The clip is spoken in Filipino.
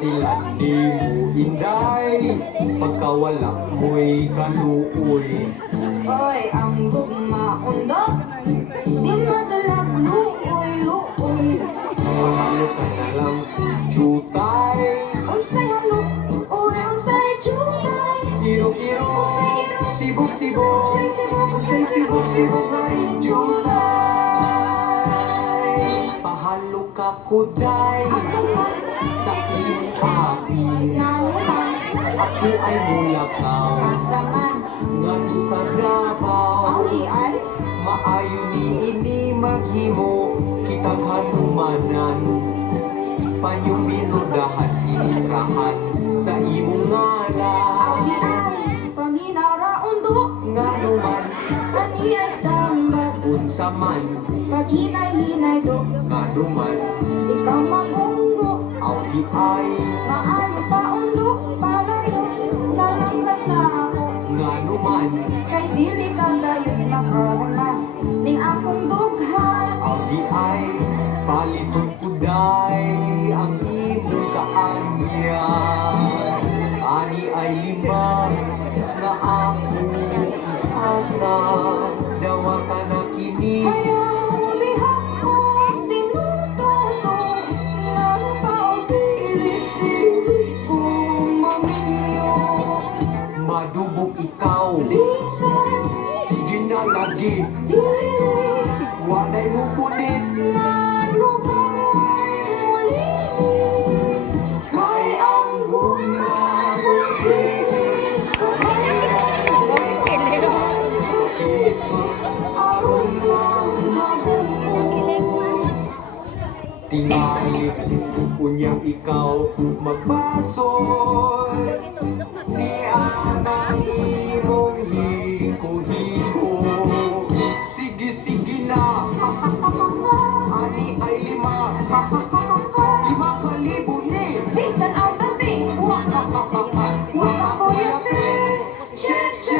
Ilan di mo inday, pagkawala mo'y kaluoy. Oy, ang gugma undok, di madalag luoy. Mahalo ka na lang, jutay. Unsay halok, oy, unsay jutay. Iro-iro, Unsay iro, sibog-sibog, unsay sibuk, unsay sibog-sibog na rin jutay. Pahalo ka kuday, asa man, sa imong api. nanuman, Ako ay mulakaw, asa man, ngadto sa Davao. auli ay, Maayo ni ini maghimo, kitang hanumanan. Panyong binudahan, sinirahan sa imong ngalan. auli ay, paminara undok, Nga naman, ani ay tambag, unsa man, paghinay-hinay do, nga naman, ikaw magungo, audi ay, maayo pa undok, palayo, nalanggat na ako. nga naman, Kay dili ka dayon makaruna ning akong dughan. audi ay, paliton kuday, ang imong kaangyan. Ani ay limang, nga ako ihatag, dawa ka na kini. Hayang bihag ko tinututo ngano pa ang pilit-pilit kong maminyo. Madubog ikaw, Bisan sige na lagi, dili walay mo punit. nanubay muli. Kay ang gumagulpilit Jesus, aron lang mabuo. Tingali, unya ikaw magpasoy. Ni anang imong hiko-hiko. Sige, sige na, ani ay lima. Lima kalibo ni. Bitan ang tabi, waka ko yung Che-che.